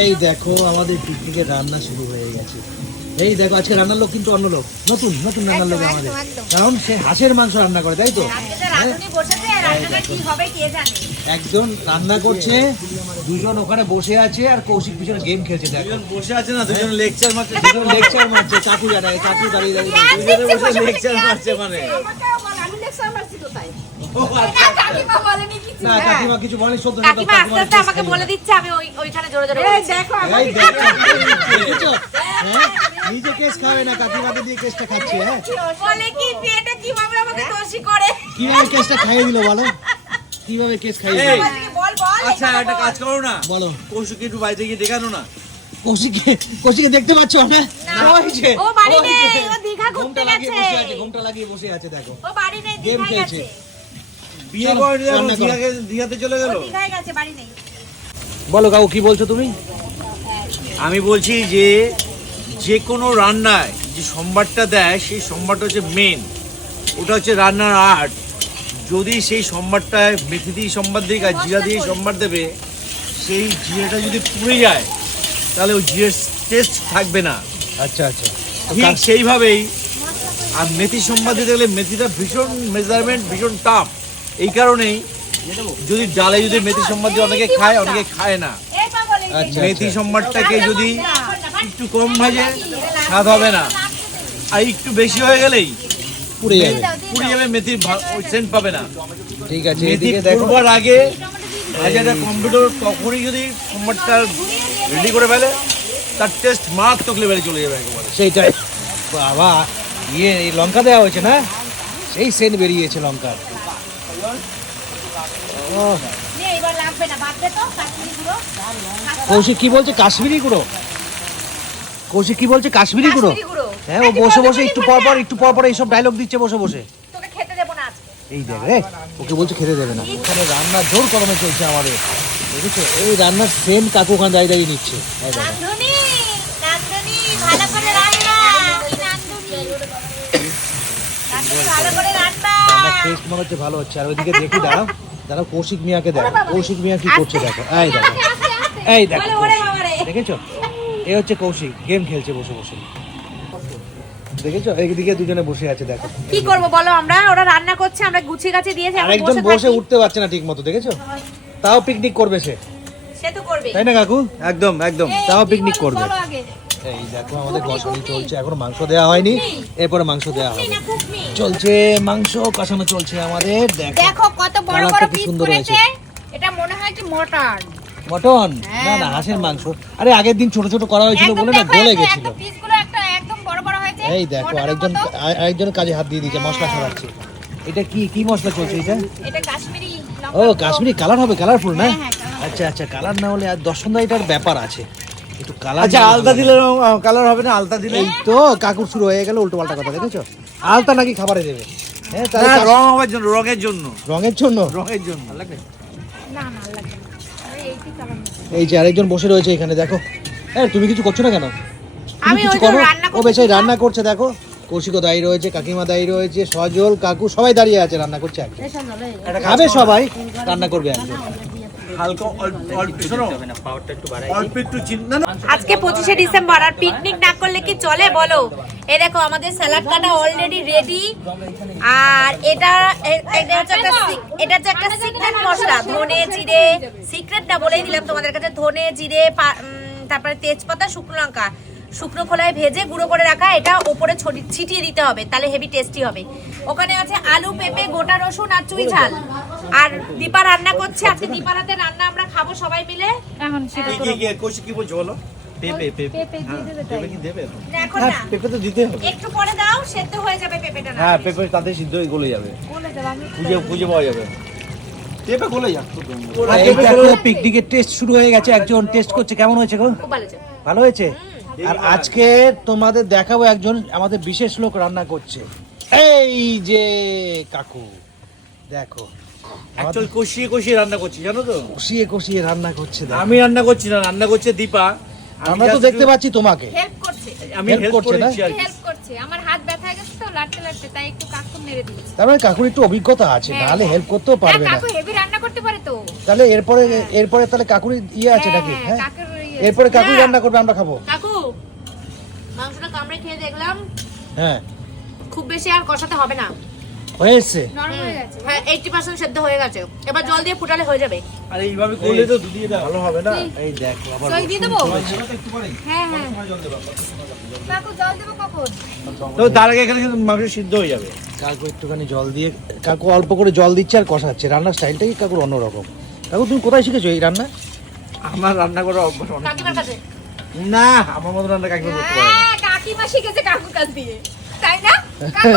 এই দেখো আমাদের পিকনিকের রান্না শুরু হয়ে গেছে। এই দেখো আজকে রান্নার লোক কিন্তু অন্য লোক, নতুন নতুন রান্নার লোক আমাদের, কারণ সে হাঁসের মাংস রান্না করে, তাই তো? একজন রান্না করছে, দুজন ওখানে বসে আছে, আর কৌশিক পিছনে গেম খেলছে। দুজন বসে আছে না, দুজন লেকচার মারছে, দুজন লেকচার মারছে। চাকু জানা, চাকু দাঁড়িয়ে দাঁড়িয়ে দুজনে বসে লেকচার মারছে। মানে না, কাকিমা কিছু বলে, সত্য কাকিমা আস্তে আস্তে আমাকে বলে দিচ্ছে, আমি ওইখানে জোরে জোরে বলছি। দেখো নিজে কেস খাবে না, কাকিমাকে দিয়ে কেসটা খাচ্ছে। হ্যাঁ বলে কি মেয়েটা কিভাবে আমাকে দোষী করে, কিভাবে কেসটা খাইয়ে দিল বলো, কিভাবে কেস খাইয়ে দিল? বল বল। আচ্ছা একটা কাজ করো না, বলো কৌশিক একটু বাড়িতে গিয়ে দেখানো না। কৌশিকে দেখতে পাচ্ছ না? ও বাড়ি নেই, ও দীঘা ঘুরতে গেছে। ঘুমটা লাগিয়ে বসে আছে, দেখো ও বাড়ি নেই, গেম দীঘায় খেলছে। গেছে। বিয়ে করে দীঘাতে চলে গেল। ও দীঘায় গেছে, বাড়ি নেই। বলো কাকু কি বলছো তুমি? আমি বলছি যে যে কোনো রান্নায় যে সম্বারটা দেয়, সেই সম্বারটা হচ্ছে মেন, ওটা হচ্ছে রান্নার আর্ট। যদি সেই সম্বারটায় মেথি দিয়ে সম্বাদ দিয়ে আর জিরা দিয়ে সম্বাদ দেবে, সেই জিরাটা যদি পুড়ে যায় তাহলে ওই জিরের টেস্ট থাকবে না। আচ্ছা আচ্ছা, ঠিক সেইভাবেই আর মেথি সম্বাদ দিতে গেলে মেথিটা ভীষণ মেজারমেন্ট, ভীষণ টাফ। এই কারণেই যদি ডালে যদি মেথি সম্বাদ দিয়ে অনেকে খায়, অনেকে খায় না। আচ্ছা মেথি সম্বারটাকে যদি একটু কম ভাজে স্বাদ হবে না, আর একটু বেশি হয়ে গেলেই পুড়ে যাবে। পুড়ে যাবে, মেথির সেন্ট পাবে না। ঠিক আছে, মেথি এদিকে দেখো পুড়বার আগে ভাজাটা কম্পিউটার তখনই যদি সম্বারটা রেডি করে ফেলে, তার টেস্ট মারাত্মক লেভেলে চলে যাবে একেবারে। সেইটাই। বাবা এই লঙ্কা দেওয়া হয়েছে না, সেই সেন্ট বেরিয়েছে লঙ্কার। এবার লাগবে না, বাদ দে তো, কাশ্মীরি গুঁড়ো। কৌশিক কি বলছে? কাশ্মীরি গুঁড়ো? কৌশিক কি বলছে? কাশ্মীরি গুঁড়ো? কাশ্মীরি গুঁড়ো। হ্যাঁ, ও বসে বসে একটু পর পর এইসব ডায়লগ দিচ্ছে বসে বসে। তোকে খেতে দেব না আজকে। এই দেখ রে, ওকে বলছে খেতে দেবে না। এখানে রান্নার জোর কদমে চলছে আমাদের, দেখেছো? এই রান্নার সেম কাকু ওখানে দাঁড়িয়ে দাঁড়িয়ে নিচ্ছে। এই দেখো। রাঁধুনি, রাঁধুনি, ভালো করে রান্না। রাঁধুনি, ভালো করে রান্না। রান্নার টেস্ট মনে হচ্ছে ভালো হচ্ছে। আর ওইদিকে দেখি, দাঁড়াও কৌশিক মিয়াকে দেখো, কৌশিক মিয়া কি করছে দেখো। এই দেখো, এই দেখো, ওরে বাবা রে। দেখেছো? এই হচ্ছে কৌশিক, গেম খেলছে বসে বসে, দেখেছো? এইদিকে দুজনে বসে আছে, দেখো। কি করব বলো, আমরা ওরা রান্না করছে, আমরা গুছিয়ে গাছে দিয়েছি, আর আমরা একজন বসে বসে থাকি। উঠতে পারছে না ঠিক মতো, দেখেছো? তাও পিকনিক করবে সে, সে তো করবে। তাই না কাকু? একদম একদম। তাও পিকনিক করবে। বলো আগে। এই দেখো আমাদের কষানো চলছে, এখন মাংস দেওয়া হয়নি, এরপরে মাংস দেওয়া হবে। না কুকমি। চলছে মাংস কষানো চলছে আমাদের। দেখো দেখো কত বড় বড় কালারটা কি পিস সুন্দর করেছে। হয়েছে। এটা মনে হয় কি মটন। মটন না না, হাঁসের মাংস। আরে আগের দিন ছোট ছোট করা হয়েছিল বলে না গলে গেছিল। পিসগুলো একটা একদম বড় বড় হয়েছে। এই দেখো আরেকজন কাজে হাত দিয়ে দিয়েছে, মশলা ছড়াচ্ছে। এটা কি মশলা চলছে এটা? এটা কাশ্মীরি ও কাশ্মীরি কালার হবে, কালারফুল না? হ্যাঁ, আচ্ছা আচ্ছা, কালার না হলে আর দর্শনদা এটার ব্যাপার আছে, একটু কালার। আচ্ছা আলতা দিলে কালার হবে না? আলতা দিলে এই তো কাকুর শুরু হয়ে গেল উল্টো পাল্টা কথা, দেখেছো? আলতা নাকি খাবারে দেবে? হ্যাঁ, তাহলে না, রং হওয়ার জন্য, রঙের জন্য, রঙের জন্য। রঙের জন্য। না না লাগবে না। আরে এইটি কালার। এই যে আরেকজন বসে রয়েছে এখানে, দেখো। হ্যাঁ, তুমি কিছু করছো না কেন? আমি কিছু ওই তো করো। রান্না ও করছি। বেশ রান্না করছে, দেখো। কৌশিকও দাঁড়িয়ে রয়েছে, কাকিমা দাঁড়িয়ে রয়েছে, সজল কাকু সবাই দাঁড়িয়ে আছে, রান্না করছে। খাবে সবাই, রান্না করবে একজন। হালকা অল্প শোনো, অল্প একটু চিন্তা না। আজকে 25শে ডিসেম্বর, আর পিকনিক না করলে কি চলে বলো? এই দেখো আমাদের স্যালাড কাটা অলরেডি রেডি। আর এটা হচ্ছে একটা সিক্রেট মশলা, ধনে জিরে। সিক্রেট না বলেই দিলাম তোমাদের কাছে। ধনে জিরে, তারপরে তেজপাতা, শুকনো লঙ্কা শুকনো খোলায় ভেজে গুঁড়ো করে রাখা, এটা ওপরে ছিটিয়ে দিতে হবে, তাহলে হেভি টেস্টি হবে। ওখানে আছে আলু, পেঁপে, গোটা রসুন আর চুই ঝাল। আর দীপা রান্না করছে আজকে, দীপার হাতে রান্না আমরা খাবো সবাই মিলে। এখন সেটা কৌশিক কি বলছো বলো? পেঁপে কি দেবে? না, এখন হ্যাঁ, না, পেঁপে তো দিতে হবে। একটু পরে দাও, সেদ্ধ হয়ে যাবে পেঁপেটা। না হ্যাঁ, পেঁপে তাতে সিদ্ধ হয়ে গলে যাবে, খুঁজে পাওয়া যাবে। পেঁপে গলে যাক। এই দেখো পিকনিকের টেস্ট শুরু হয়ে গেছে, একজন টেস্ট করছে। কেমন হয়েছে গো? খুব ভালো হয়েছে। ভালো হয়েছে। আর আজকে তোমাদের দেখাবো একজন আমাদের বিশেষ লোক রান্না করছে, এই যে কাকু। দেখো অ্যাকচুয়ালি কষিয়ে রান্না করছি, জানো তো? কষিয়ে কষিয়ে রান্না করছে। দেখো, আমি রান্না করছি না, রান্না করছে দীপা। আমরা তো দেখতে পাচ্ছি তোমাকে, হেল্প করছে। আমি help হেল্প করছে না? করছি আর কি। হেল্প করছে। আমার হাত ব্যথা হয়ে গেছে তো লাড়তে লাড়তে, তাই একটু কাকু মেরে দিয়েছে। তার মানে কাকুর একটু অভিজ্ঞতা আছে, নাহলে হেল্প করতেও হ্যাঁ, পারবে না। কাকু হেভি রান্না করতে পারে তো। তাহলে এরপরে তাহলে কাকুর ইয়ে আছে নাকি? হ্যাঁ, কাকের ইয়ে। এরপরে কাকুই না। রান্না করবে, আমরা খাবো। কাকু মাংসটা কামড়ে খেয়ে দেখলাম হ্যাঁ, খুব বেশি আর কষাতে হবে না। হয়ে এসছে। নরম হয়ে গেছে। হ্যাঁ 80% সেদ্ধ হয়ে গেছে, এবার জল দিয়ে ফুটালে হয়ে যাবে। আর এইভাবে করলে তো ভালো হবে না। এই দেখো আবার দই দিয়ে দেবো? হ্যাঁ হ্যাঁ। কাকু জল দেবো কখন? তো তার আগে এখানে কিন্তু মাংস সিদ্ধ হয়ে যাবে। কাকু একটুখানি জল দিয়ে, কাকু অল্প করে জল দিচ্ছে আর কষাচ্ছে। রান্নার স্টাইলটাই কাকুর অন্যরকম। কাকু তুমি কোথায় শিখেছো এই রান্না? আমার রান্না করা অভ্যাস অনেক। কাকিমার কাছে। না, আমার মতো রান্না কাকিমা করতে পারে না। হ্যাঁ কাকিমা শিখেছে কাকুর কাছ দিয়ে, তাই না কাকু?